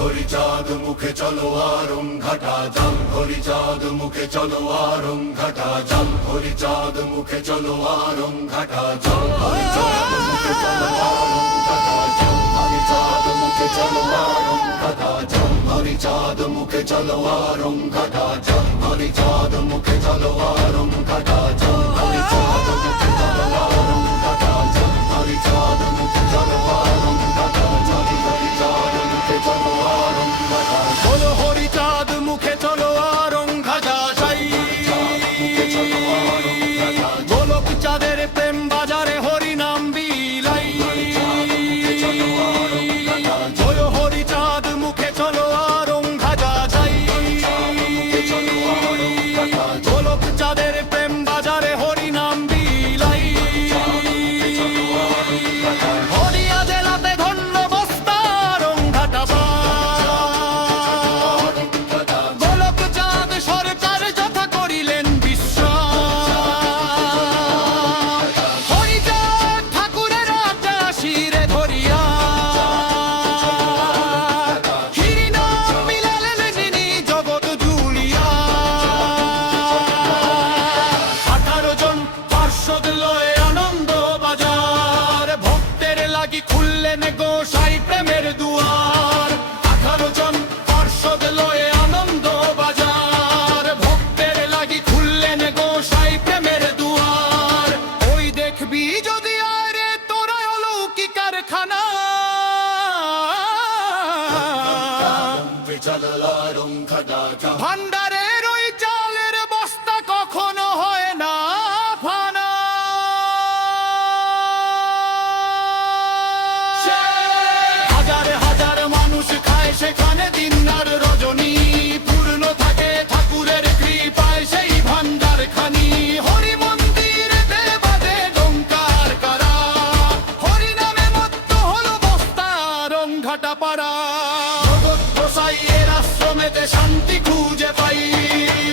হরি চাঁদ মুখে চলো আরং ঘাটা জল হরি চাঁদ মুখে চলো আরং ঘাটা জল হরি চাঁদ মুখে চলো আরং ঘাটা জল হরি চাঁদ মুখে চলো আরং ঘাটা জল হরি চাঁদ মুখে চলো আরং ঘাটা জল হরি চাঁদ মুখে চলো আরং ঘাটা জল হরি চাঁদ মুখে চলো আরং ঘাটা জল হরি চাঁদ মুখে চলো আরং ঘাটা জল হরি চাঁদ মুখে চলো আরং ঘাটা জল হরি চাঁদ মুখে চলো আরং ঘাটা বলো হরি চাঁদ মুখে চলো আরং ঘাটা যাই গোলক চাঁদের প্রেম বাজারে হরি নাম বিলাই বলো হরি চাঁদ মুখে চলো আরং ঘাটা যাই গোলক চাঁদের প্রেম বাজারে হরি নাম বিলাই হরিয়া জেলাতে ধন্য বস্তা আরং ঘাটা খুললেন গোসাই প্রেমের দুয়ার 18 জন পার্ষদ লয়ে আনন্দ বাজার ভক্তের লাগি খুললেন গোসাই প্রেমের দুয়ার ওই দেখবি যদি আরে তোরা অলৌকিক কারখানা চলো আরং ঘাটা জল ভান্ডারের ওই চালের বস্তা কখনো হয় না ফানা সেখানে দিন আর রজনী পূর্ণ থাকে ঠাকুরের কৃপায় সেই ভান্ডার খানি হরি মন্দিরে দেবাদে ডঙ্কার কারা হরি নামে মত্ত হলো বস্তা আরং ঘাটা পাড়া জগৎ গোসাইয়ের আশ্রমেতে শান্তি খুঁজে পাই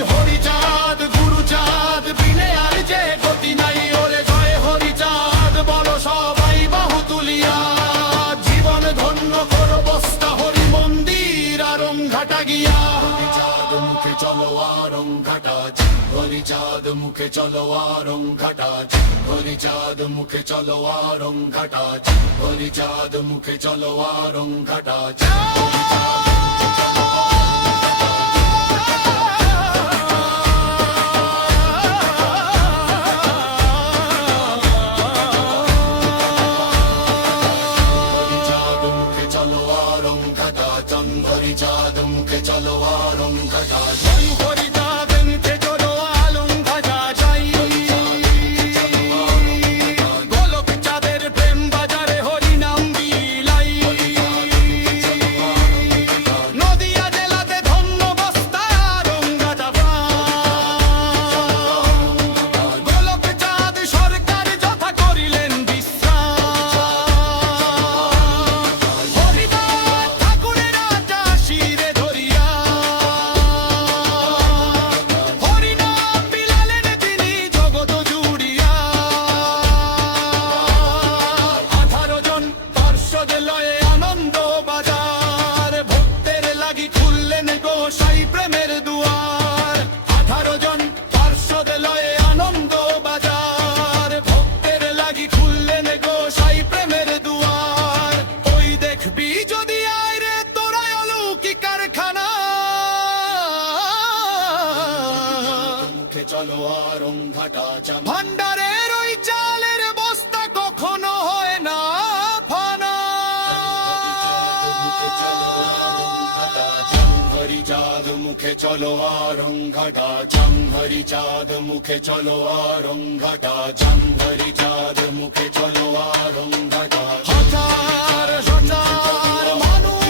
হরি চাঁদ গুরু চাঁদ বিনে আর যে গতি নাই ওরে জয় হরি চাঁদ বলো সবাই বাহু তুলিয়া জীবন ধন্য করো বস্তা হরি মন্দির আরং ঘাটা গিয়া চাঁদ মুখে চলো আরং ঘাটা হরি চাঁদ মুখে চলো আরং ঘাটা হরি চাঁদ মুখে চলো আরং ঘাটা হরি চাঁদ মুখে চলো আরং ঘাটা হরি চাঁদ মুখে চলো আরং ঘাটা হরি চাঁদ মুখে চলো আরং ঘাটা যাই গোলক চাঁদের প্রেম বাজারে হরি নাম বিলাই নদিয়া জেলাতে ধন্য বস্তা আরং ঘাটা গোলক চাঁদ সরকার যথা করিলেন বিশ্রাম হরিদাস ঠাকুরের রাজা শিরে ধরিয়া হরিনাম বিলালেন তিনি জগৎ জুড়িয়া 18 জন পার্ষদ লয়ে আনন্দ বাজার ভক্তের লাগি খুললেন গোসাই প্রেমের দুয়ার 18 জন পার্ষদ লয়ে আনন্দ বাজার ভক্তের লাগি খুললেন গোসাই প্রেমের দুয়ার ওই দেখবি যদি আয় রে তোরা অলৌকিক কারখানা মুখে চলো আরং ঘাটা ভান্ডারের ওই চালের বস্তা কখনো হয় না ফানা হরি চাঁদ মুখে চলো আরং ঘাটা হরি চাঁদ মুখে চলো আরং ঘাটা হরি চাঁদ মুখে চলো আরং ঘাটা হাজার হাজার মানুষ